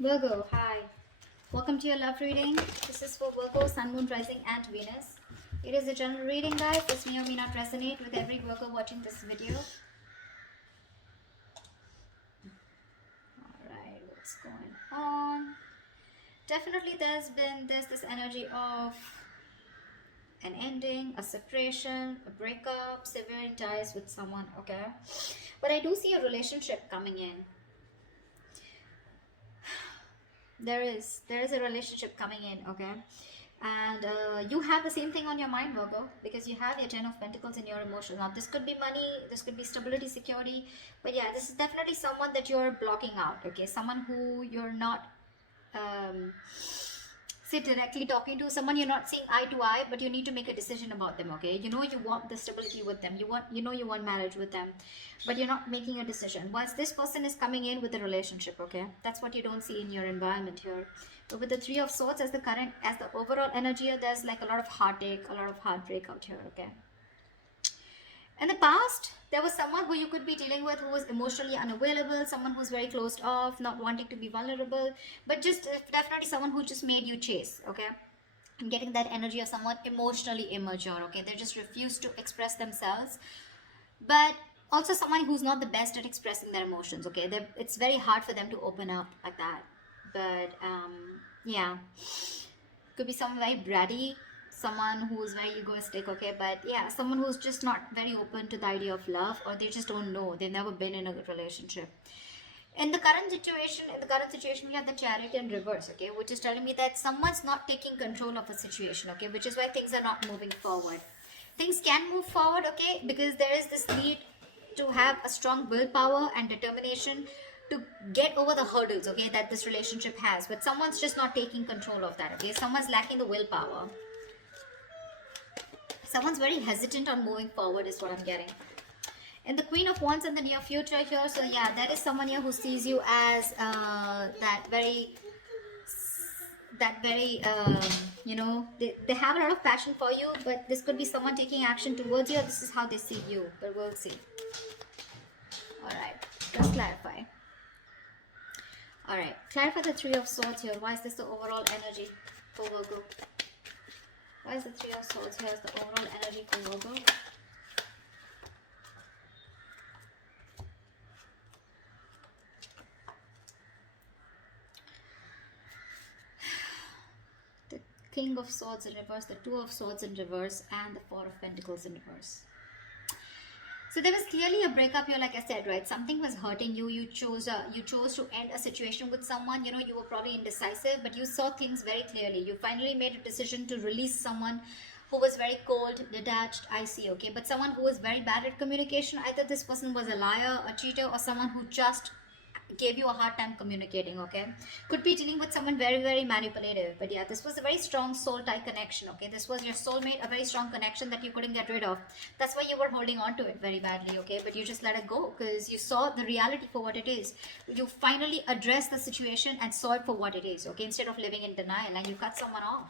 Virgo, hi. Welcome to your love reading. This is for Virgo, Sun, Moon, Rising, and Venus. It is a general reading, guys. This may or may not resonate with every Virgo watching this video. Alright, what's going on? Definitely there's this energy of an ending, a separation, a breakup, severing ties with someone, okay? But I do see a relationship coming in. There is a relationship coming in, okay? And you have the same thing on your mind, Virgo, because you have your 10 of Pentacles in your emotions. Now this could be money, this could be stability, security, but yeah, this is definitely someone that you're blocking out, okay? Someone who you're not say directly talking to, someone you're not seeing eye to eye, but you need to make a decision about them, okay? You know you want the stability with them, you want marriage with them, but you're not making a decision. Once this person is coming in with a relationship, okay, that's what you don't see in your environment here. But with the Three of Swords as the overall energy here, there's like a lot of heartache, a lot of heartbreak out here, okay? In the past, there was someone who you could be dealing with who was emotionally unavailable, someone who's very closed off, not wanting to be vulnerable, but just definitely someone who just made you chase, okay? I'm getting that energy of someone emotionally immature, okay? They just refuse to express themselves, but also someone who's not the best at expressing their emotions, okay? It's very hard for them to open up like that. But yeah, could be someone very bratty, someone who's very egoistic, okay? But yeah, someone who's just not very open to the idea of love, or they just don't know, they've never been in a relationship. In the current situation, we have the Chariot in reverse, okay, which is telling me that someone's not taking control of a situation, okay, which is why things are not moving forward. Things can move forward, okay, because there is this need to have a strong willpower and determination to get over the hurdles, okay, that this relationship has, but someone's just not taking control of that, okay? Someone's lacking the willpower. Someone's very hesitant on moving forward is what I'm getting. And the Queen of Wands in the near future here, so yeah, there is someone here who sees you as that very you know, they have a lot of passion for you, but this could be someone taking action towards you, or this is how they see you, but we'll see. Alright, let's clarify. Alright, clarify the Three of Swords here. Why is this the overall energy for Virgo? Why is the Three of Swords here as the overall energy for Virgo? The King of Swords in reverse, the Two of Swords in reverse, and the Four of Pentacles in reverse. So there was clearly a breakup here, like I said, right? Something was hurting you. You chose to end a situation with someone. You know, you were probably indecisive, but you saw things very clearly. You finally made a decision to release someone who was very cold, detached, icy, okay? But someone who was very bad at communication. Either this person was a liar, a cheater, or someone who just gave you a hard time communicating, okay? Could be dealing with someone very, very manipulative. But yeah, this was a very strong soul tie connection, okay? This was your soulmate, a very strong connection that you couldn't get rid of. That's why you were holding on to it very badly, okay? But you just let it go because you saw the reality for what it is. You finally addressed the situation and saw it for what it is, okay? Instead of living in denial, and you cut someone off.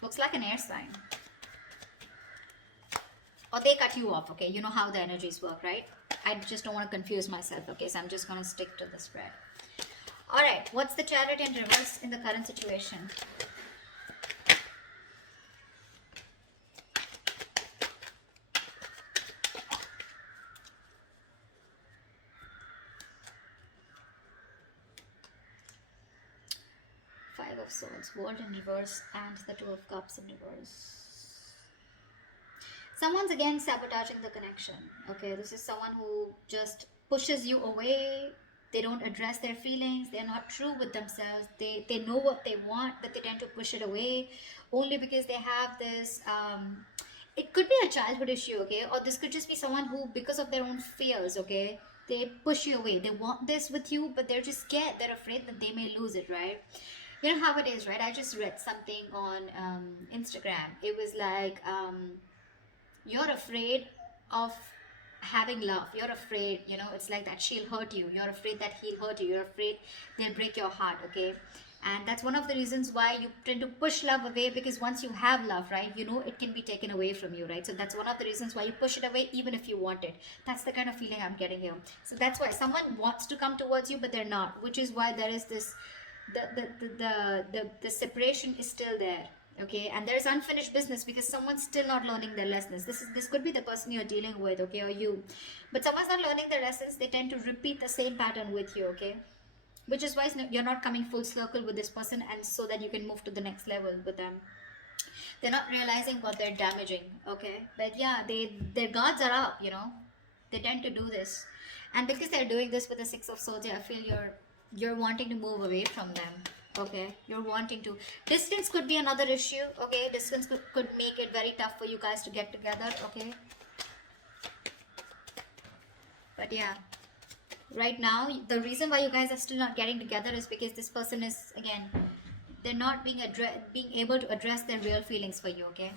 Looks like an air sign. Or they cut you off, okay? You know how the energies work, right? I just don't want to confuse myself, okay? So I'm just going to stick to the spread. Alright, what's the Chariot in reverse in the current situation? Five of Swords, World in reverse, and the Two of Cups in reverse. Someone's again sabotaging the connection, okay? This is someone who just pushes you away. They don't address their feelings. They're not true with themselves. They know what they want, but they tend to push it away only because they have this it could be a childhood issue, okay? Or this could just be someone who, because of their own fears, okay, they push you away. They want this with you, but they're just scared. They're afraid that they may lose it, right? You know how it is, right? I just read something on Instagram. It was like you're afraid of having love. You're afraid, you know, it's like that she'll hurt you. You're afraid that he'll hurt you. You're afraid they'll break your heart, okay? And that's one of the reasons why you tend to push love away, because once you have love, right, you know it can be taken away from you, right? So that's one of the reasons why you push it away even if you want it. That's the kind of feeling I'm getting here. So that's why someone wants to come towards you but they're not, which is why there is this, the separation is still there. Okay, and there's unfinished business because someone's still not learning their lessons. This could be the person you're dealing with, okay, or you, but someone's not learning their lessons. They tend to repeat the same pattern with you, okay, which is why you're not coming full circle with this person, and so that you can move to the next level with them. They're not realizing what they're damaging, okay, but yeah, their guards are up, you know. They tend to do this, and because they're doing this with the Six of Swords, I feel you're wanting to move away from them, okay. You're wanting to, distance could be another issue, okay. Distance could make it very tough for you guys to get together, okay. But yeah, right now the reason why you guys are still not getting together is because this person is, again, they're not being able to address their real feelings for you, okay.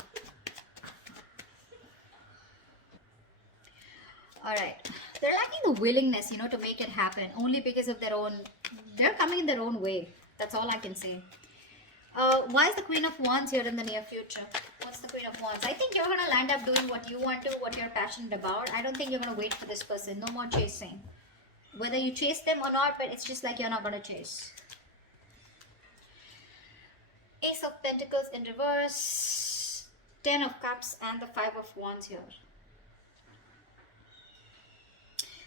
All right, they're lacking the willingness, you know, to make it happen, only because of their own, they're coming in their own way. That's all I can say. Why is the Queen of Wands here in the near future? What's the Queen of Wands? I think you're going to land up doing what you want to, what you're passionate about. I don't think you're going to wait for this person. No more chasing. Whether you chase them or not, but it's just like you're not going to chase. Ace of Pentacles in reverse, 10 of Cups, and the 5 of Wands here.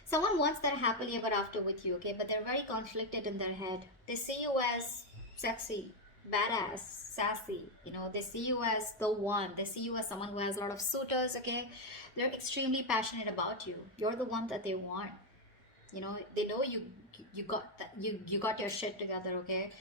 Someone wants that happily ever after with you, okay, but they're very conflicted in their head. They see you as sexy, badass, sassy, you know. They see you as the one. They see you as someone who has a lot of suitors, okay. They're extremely passionate about you. You're the one that they want, you know. They know you got that, you got your shit together, okay.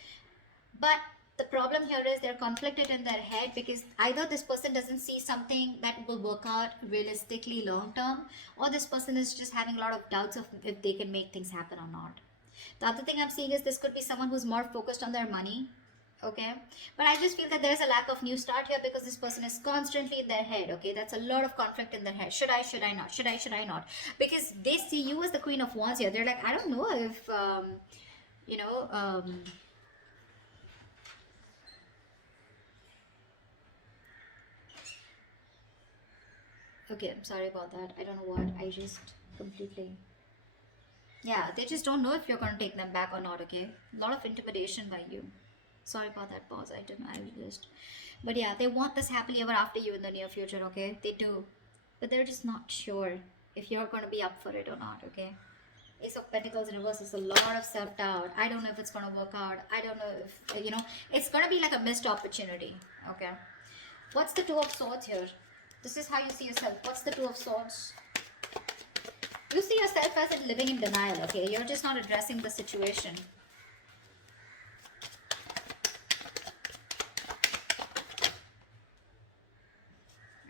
But the problem here is they're conflicted in their head, because either this person doesn't see something that will work out realistically long term, or this person is just having a lot of doubts of if they can make things happen or not. The other thing I'm seeing is this could be someone who's more focused on their money, okay. But I just feel that there's a lack of new start here, because this person is constantly in their head, okay. That's a lot of conflict in their head. Should I not, should I not, because they see you as the Queen of Wands here. They're like, I don't know if you know, okay, I'm sorry about that. I don't know what. I just completely... Yeah, they just don't know if you're going to take them back or not, okay? A lot of intimidation by you. Sorry about that pause. I just... But yeah, they want this happily ever after you in the near future, okay? They do. But they're just not sure if you're going to be up for it or not, okay? Ace of Pentacles in reverse is a lot of self-doubt. I don't know if it's going to work out. I don't know if, you know, it's going to be like a missed opportunity, okay? What's the Two of Swords here? This is how you see yourself. What's the Two of Swords? You see yourself as in living in denial, okay? You're just not addressing the situation.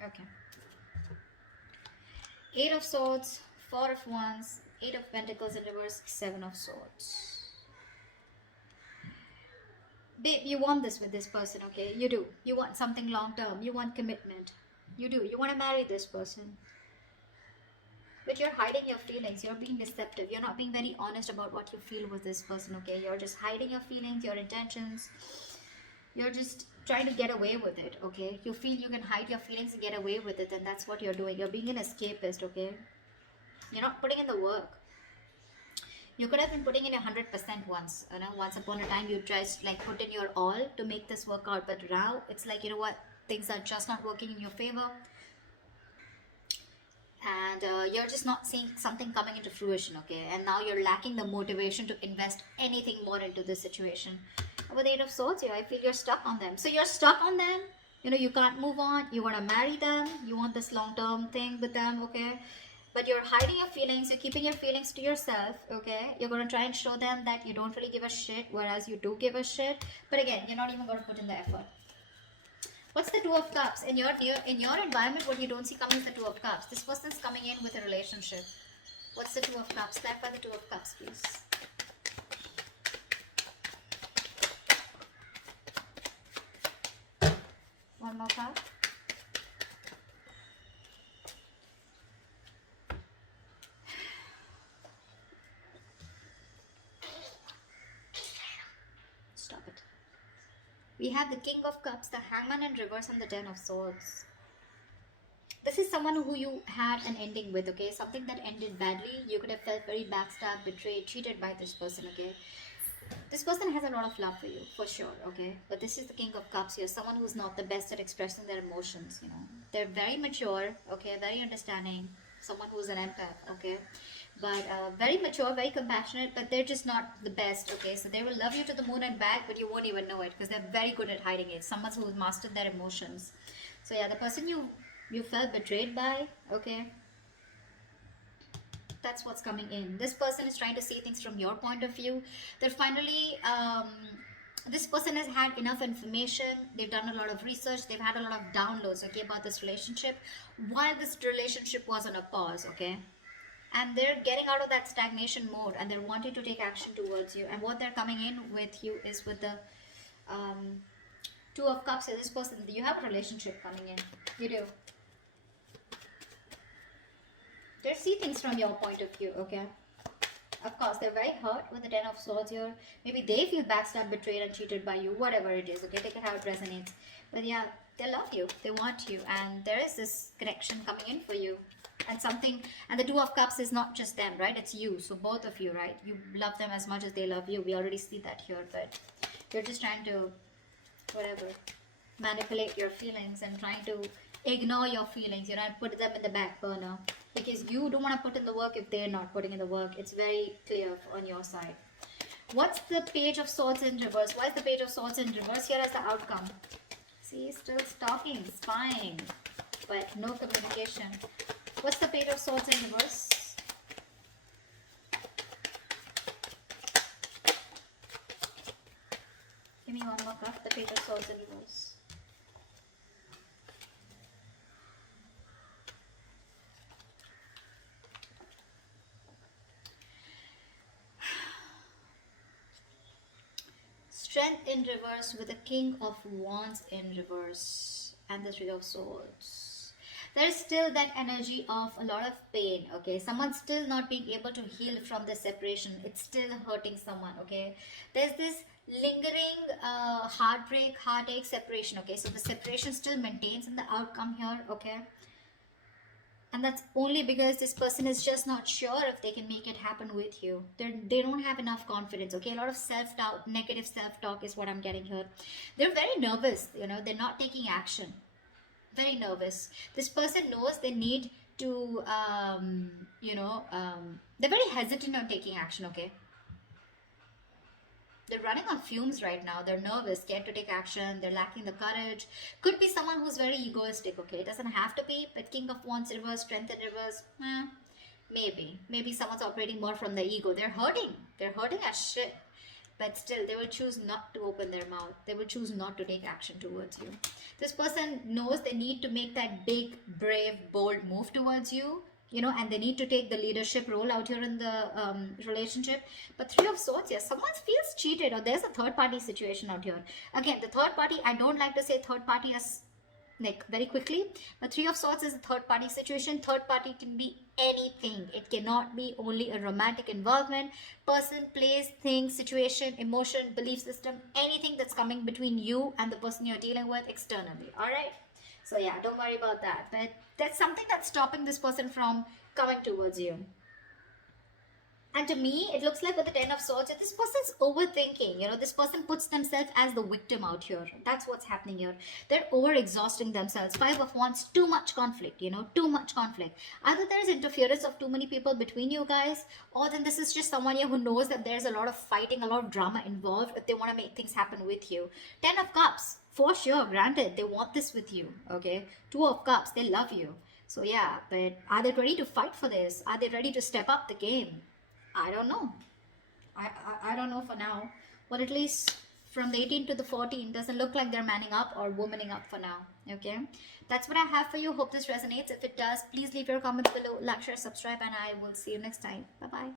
Okay. 8 of Swords, 4 of Wands, 8 of Pentacles in reverse, 7 of Swords. Babe, you want this with this person, okay? You do. You want something long term. You want commitment. You do. You want to marry this person. But you're hiding your feelings. You're being deceptive. You're not being very honest about what you feel with this person, okay? You're just hiding your feelings, your intentions. You're just trying to get away with it, okay? You feel you can hide your feelings and get away with it, and that's what you're doing. You're being an escapist, okay? You're not putting in the work. You could have been putting in 100% once, you know, once upon a time you just like put in your all to make this work out, but now it's like, you know what, things are just not working in your favor, and you're just not seeing something coming into fruition, okay, and now you're lacking the motivation to invest anything more into this situation. With 8 of Swords here, I feel you're stuck on them. So you're stuck on them, you know, you can't move on, you want to marry them, you want this long-term thing with them, okay, but you're hiding your feelings, you're keeping your feelings to yourself, okay? You're going to try and show them that you don't really give a shit, whereas you do give a shit. But again, you're not even going to put in the effort. What's the Two of Cups? In your environment, what you don't see coming is the Two of Cups. This person's coming in with a relationship. What's the Two of Cups? Clarify the Two of Cups, please. One more card. Stop it. We have the King of Cups, the Hangman in reverse, and the Ten of Swords. This is someone who you had an ending with, okay? Something that ended badly. You could have felt very backstabbed, betrayed, cheated by this person, okay? This person has a lot of love for you, for sure, okay? But this is the King of Cups here. Someone who's not the best at expressing their emotions, you know? They're very mature, okay? Very understanding. Someone who's an empath, okay? But very mature, very compassionate, but they're just not the best, okay? So they will love you to the moon and back, but you won't even know it because they're very good at hiding it. Someone who's mastered their emotions. So yeah, the person you felt betrayed by, okay? That's what's coming in. This person is trying to see things from your point of view. They're finally, this person has had enough information. They've done a lot of research. They've had a lot of downloads, okay, about this relationship while this relationship was on a pause, okay? And they're getting out of that stagnation mode and they're wanting to take action towards you. And what they're coming in with you is with the Two of Cups. This person, you have a relationship coming in. You do. They see things from your point of view, okay? Of course, they're very hurt with the Ten of Swords here. Maybe they feel backstabbed, betrayed, and cheated by you. Whatever it is, okay? Take it how it resonates. But yeah, they love you. They want you. And there is this connection coming in for you. And something, and the Two of Cups is not just them, right? It's you. So both of you, right? You love them as much as they love you. We already see that here. But you're just trying to, whatever, manipulate your feelings and trying to ignore your feelings, you know, and put them in the back burner. Because you don't want to put in the work if they're not putting in the work. It's very clear on your side. What's the Page of Swords in reverse? Why is the Page of Swords in reverse here as the outcome? See, still stalking, spying, but no communication. What's the Page of Swords in reverse? Give me one more card. The Page of Swords in reverse. Strength in reverse with the King of Wands in reverse and the Three of Swords. There is still that energy of a lot of pain, okay? Someone's still not being able to heal from the separation. It's still hurting someone, okay? There's this lingering heartbreak, heartache, separation, okay? So the separation still maintains in the outcome here, okay? And that's only because this person is just not sure if they can make it happen with you. They don't have enough confidence, okay? A lot of self-doubt, negative self-talk is what I'm getting here. They're very nervous, you know? They're not taking action. Very nervous. This person knows they need to, they're very hesitant on taking action, okay? They're running on fumes right now. They're nervous, scared to take action. They're lacking the courage. Could be someone who's very egoistic, okay? It doesn't have to be, but King of Wands reverse, Strength in reverse, maybe. Maybe someone's operating more from the ego. They're hurting. They're hurting as shit. But still, they will choose not to open their mouth. They will choose not to take action towards you. This person knows they need to make that big, brave, bold move towards you. You know, and they need to take the leadership role out here in the relationship. But Three of Swords, yes, someone feels cheated or there's a third party situation out here. Again, the third party, I don't like to say third party as like very quickly, but Three of Swords is a third party situation. Third party can be anything. It cannot be only a romantic involvement. Person, place, thing, situation, emotion, belief system, anything that's coming between you and the person you're dealing with externally. All right. So yeah, don't worry about that. But that's something that's stopping this person from coming towards you. And to me, it looks like with the Ten of Swords, this person's overthinking. You know, this person puts themselves as the victim out here. That's what's happening here. They're over-exhausting themselves. Five of Wands, too much conflict, you know, too much conflict. Either there's interference of too many people between you guys, or then this is just someone here who knows that there's a lot of fighting, a lot of drama involved if they want to make things happen with you. Ten of Cups, for sure, granted, they want this with you, okay? Two of Cups, they love you. So yeah, but are they ready to fight for this? Are they ready to step up the game? I don't know. I don't know for now. But at least from the 18 to the 14, doesn't look like they're manning up or womaning up for now. Okay? That's what I have for you. Hope this resonates. If it does, please leave your comments below. Like, share, subscribe, and I will see you next time. Bye-bye.